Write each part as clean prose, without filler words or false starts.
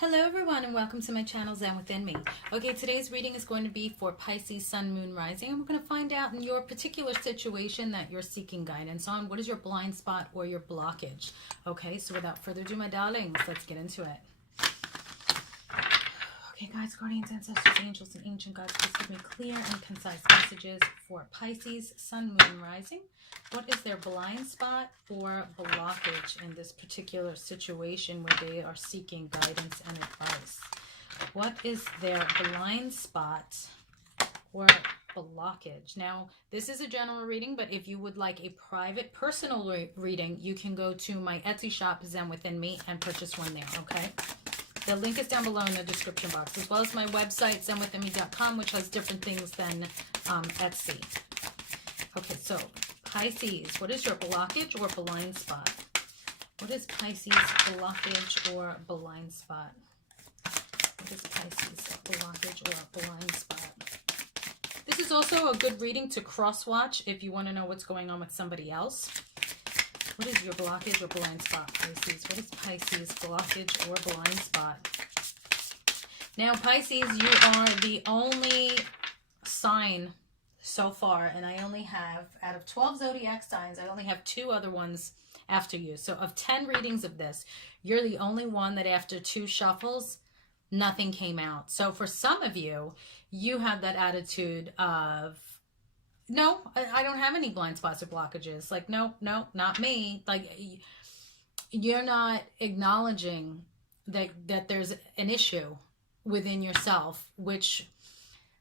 Hello everyone and welcome to my channel Zen Within Me. Okay, today's reading is going to be for Pisces, Sun, Moon, Rising. And we're going to find out in your particular situation that you're seeking guidance on. What is your blind spot or your blockage? Okay, so without further ado, my darlings, let's get into it. Okay, guys, guardians, ancestors, angels, and ancient gods, please give me clear and concise messages for Pisces, Sun, Moon, Rising. What is their blind spot or blockage in this particular situation where they are seeking guidance and advice? What is their blind spot or blockage? Now, this is a general reading, but if you would like a private, personal reading, you can go to my Etsy shop, Zen Within Me, and purchase one there, okay? The link is down below in the description box, as well as my website, zenwithinme.com, which has different things than Etsy. Okay, so Pisces, what is your blockage or blind spot? What is Pisces blockage or blind spot? What is Pisces blockage or blind spot? This is also a good reading to cross-watch if you want to know what's going on with somebody else. What is your blockage or blind spot, Pisces? What is Pisces blockage or blind spot? Now, Pisces, you are the only sign so far, and I only have, out of 12 zodiac signs, I only have 2 other ones after you. So of 10 readings of this, you're the only one that after 2 shuffles, nothing came out. So for some of you, you have that attitude of, no, I don't have any blind spots or blockages. Like, no, not me. Like, you're not acknowledging that there's an issue within yourself, which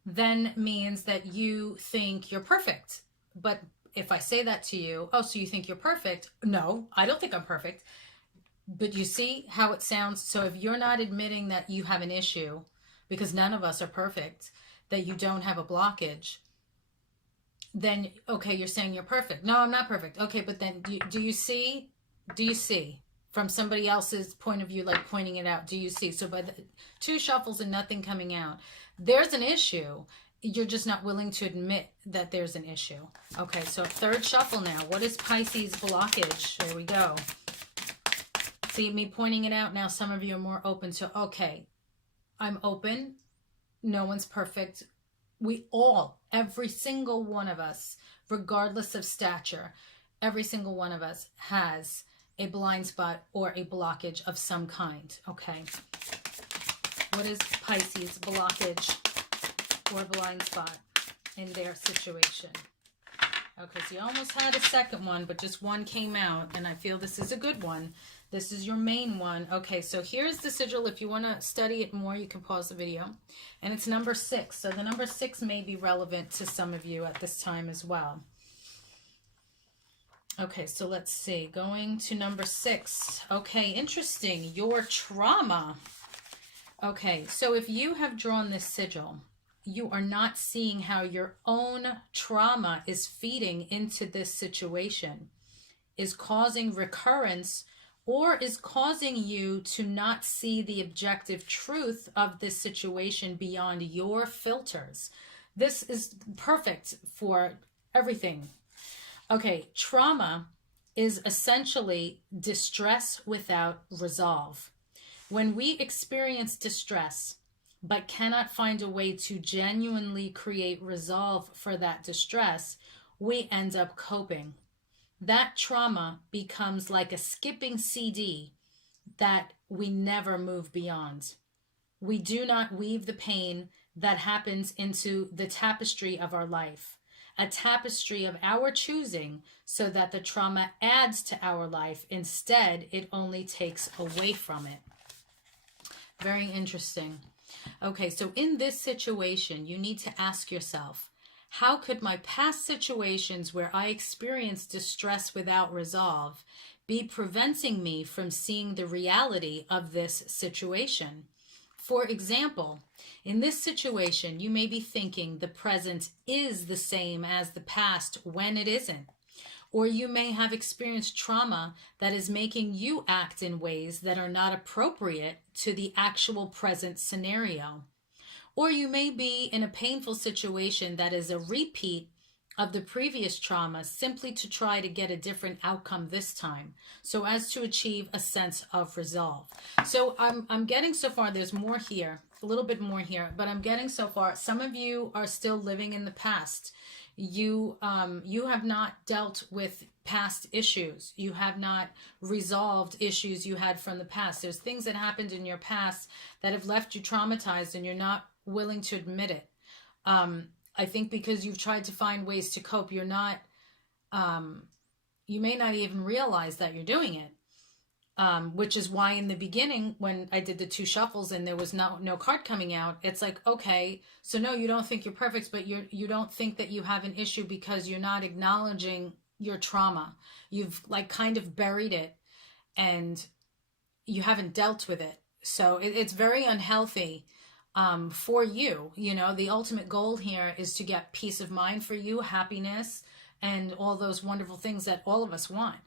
then means that you think you're perfect. But if I say that to you, oh, so you think you're perfect? No, I don't think I'm perfect. But you see how it sounds? So if you're not admitting that you have an issue, because none of us are perfect, that you don't have a blockage, then, okay, you're saying you're perfect. No, I'm not perfect. Okay, but then do you see? Do you see? From somebody else's point of view, like pointing it out, do you see? So by the 2 shuffles and nothing coming out, there's an issue. You're just not willing to admit that there's an issue. Okay, so 3rd shuffle now. What is Pisces blockage? There we go. See me pointing it out now. Some of you are more open to, okay, I'm open. No one's perfect. We all, every single one of us, regardless of stature, every single one of us has a blind spot or a blockage of some kind, okay? What is Pisces blockage or blind spot in their situation? Okay, so you almost had a second one, but just one came out, and I feel this is a good one. This is your main one. Okay, so here's the sigil. If you want to study it more, you can pause the video. And it's number 6. So the number 6 may be relevant to some of you at this time as well. Okay, so let's see. Going to number 6. Okay, interesting. Your trauma. Okay, so if you have drawn this sigil, you are not seeing how your own trauma is feeding into this situation, is causing recurrence, or is causing you to not see the objective truth of this situation beyond your filters. This is perfect for everything. Okay, trauma is essentially distress without resolve. When we experience distress, but cannot find a way to genuinely create resolve for that distress, we end up coping. That trauma becomes like a skipping CD that we never move beyond. We do not weave the pain that happens into the tapestry of our life, a tapestry of our choosing, so that the trauma adds to our life. Instead, it only takes away from it. Very interesting. Okay, so in this situation, you need to ask yourself, how could my past situations where I experienced distress without resolve be preventing me from seeing the reality of this situation? For example, in this situation, you may be thinking the present is the same as the past when it isn't. Or you may have experienced trauma that is making you act in ways that are not appropriate to the actual present scenario. Or you may be in a painful situation that is a repeat of the previous trauma simply to try to get a different outcome this time, so as to achieve a sense of resolve. So I'm getting so far, there's more here, a little bit more here, but I'm getting so far, some of you are still living in the past. You have not dealt with past issues. You have not resolved issues you had from the past. There's things that happened in your past that have left you traumatized, and you're not willing to admit it. I think because you've tried to find ways to cope, you're not, you may not even realize that you're doing it. Which is why in the beginning, when I did the 2 shuffles and there was no card coming out, it's like, okay, so no, you don't think you're perfect, but you don't think that you have an issue because you're not acknowledging your trauma. You've like kind of buried it and you haven't dealt with it. So it's very unhealthy for you. You know, the ultimate goal here is to get peace of mind for you, happiness, and all those wonderful things that all of us want.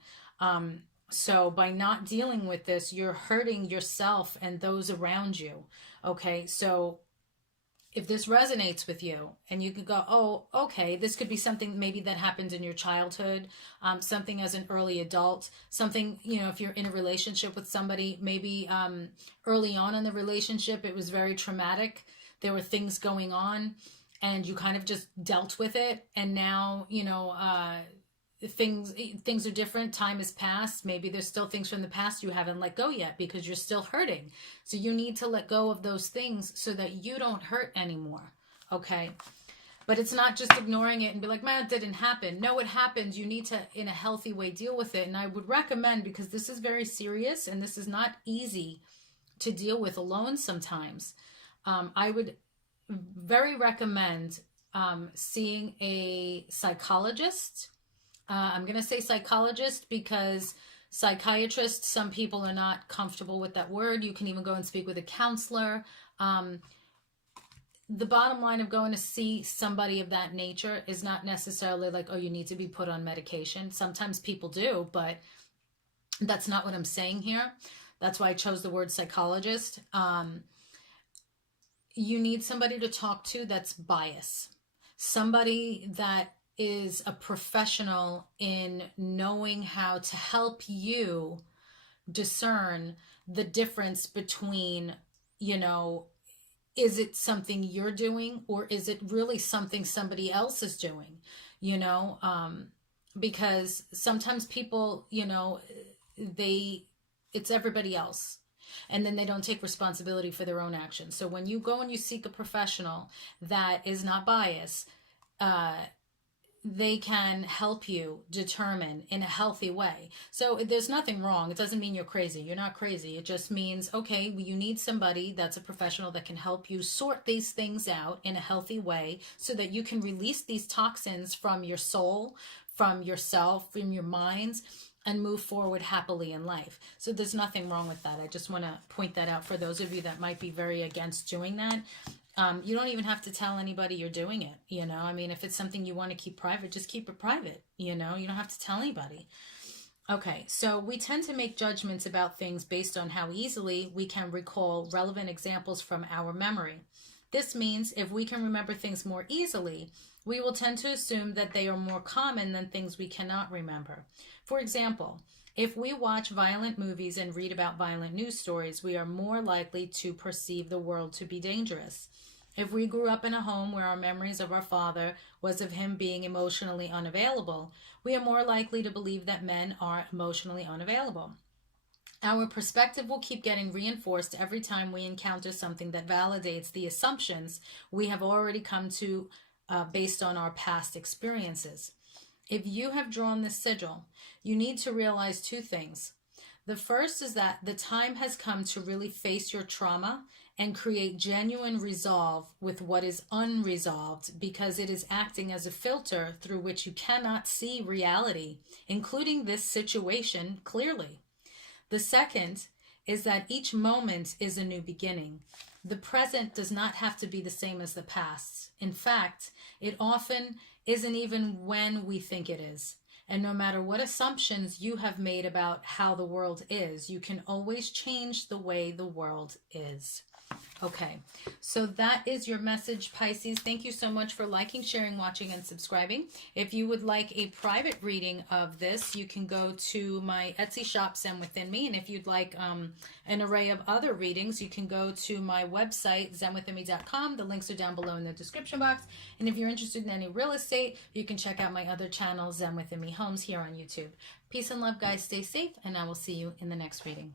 So by not dealing with this, you're hurting yourself and those around you. Okay, so if this resonates with you and you could go, oh, okay, this could be something maybe that happened in your childhood, something as an early adult, something, you know, if you're in a relationship with somebody, maybe early on in the relationship, it was very traumatic. There were things going on and you kind of just dealt with it. And now, you know, things are different. Time has passed. Maybe there's still things from the past you haven't let go yet because you're still hurting. So you need to let go of those things so that you don't hurt anymore. Okay. But it's not just ignoring it and be like, man, it didn't happen. No, it happened. You need to, in a healthy way, deal with it. And I would recommend, because this is very serious and this is not easy to deal with alone sometimes, I would very recommend seeing a psychologist. I'm going to say psychologist because psychiatrist, some people are not comfortable with that word. You can even go and speak with a counselor. The bottom line of going to see somebody of that nature is not necessarily like, oh, you need to be put on medication. Sometimes people do, but that's not what I'm saying here. That's why I chose the word psychologist. You need somebody to talk to that's biased. Somebody that is a professional in knowing how to help you discern the difference between, you know, is it something you're doing or is it really something somebody else is doing, you know, because sometimes people, you know, it's everybody else. And then they don't take responsibility for their own actions. So when you go and you seek a professional that is not biased, they can help you determine in a healthy way. So there's nothing wrong. It doesn't mean you're crazy. You're not crazy. It just means, okay, you need somebody that's a professional that can help you sort these things out in a healthy way so that you can release these toxins from your soul, from yourself, from your minds, and move forward happily in life. So there's nothing wrong with that. I just want to point that out for those of you that might be very against doing that. You don't even have to tell anybody you're doing it, you know? I mean, if it's something you want to keep private, just keep it private, you know? You don't have to tell anybody. Okay, so we tend to make judgments about things based on how easily we can recall relevant examples from our memory. This means if we can remember things more easily, we will tend to assume that they are more common than things we cannot remember. For example, if we watch violent movies and read about violent news stories, we are more likely to perceive the world to be dangerous. If we grew up in a home where our memories of our father was of him being emotionally unavailable, we are more likely to believe that men are emotionally unavailable. Our perspective will keep getting reinforced every time we encounter something that validates the assumptions we have already come to based on our past experiences. If you have drawn this sigil, you need to realize 2 things. The first is that the time has come to really face your trauma and create genuine resolve with what is unresolved, because it is acting as a filter through which you cannot see reality, including this situation, clearly. The second is that each moment is a new beginning. The present does not have to be the same as the past. In fact, it often isn't even when we think it is. And no matter what assumptions you have made about how the world is, you can always change the way the world is. Okay, so that is your message, Pisces. Thank you so much for liking, sharing, watching, and subscribing. If you would like a private reading of this, you can go to my Etsy shop, Zen Within Me. And if you'd like an array of other readings, you can go to my website, zenwithinme.com. The links are down below in the description box. And if you're interested in any real estate, you can check out my other channel, Zen Within Me Homes, here on YouTube. Peace and love, guys. Stay safe, and I will see you in the next reading.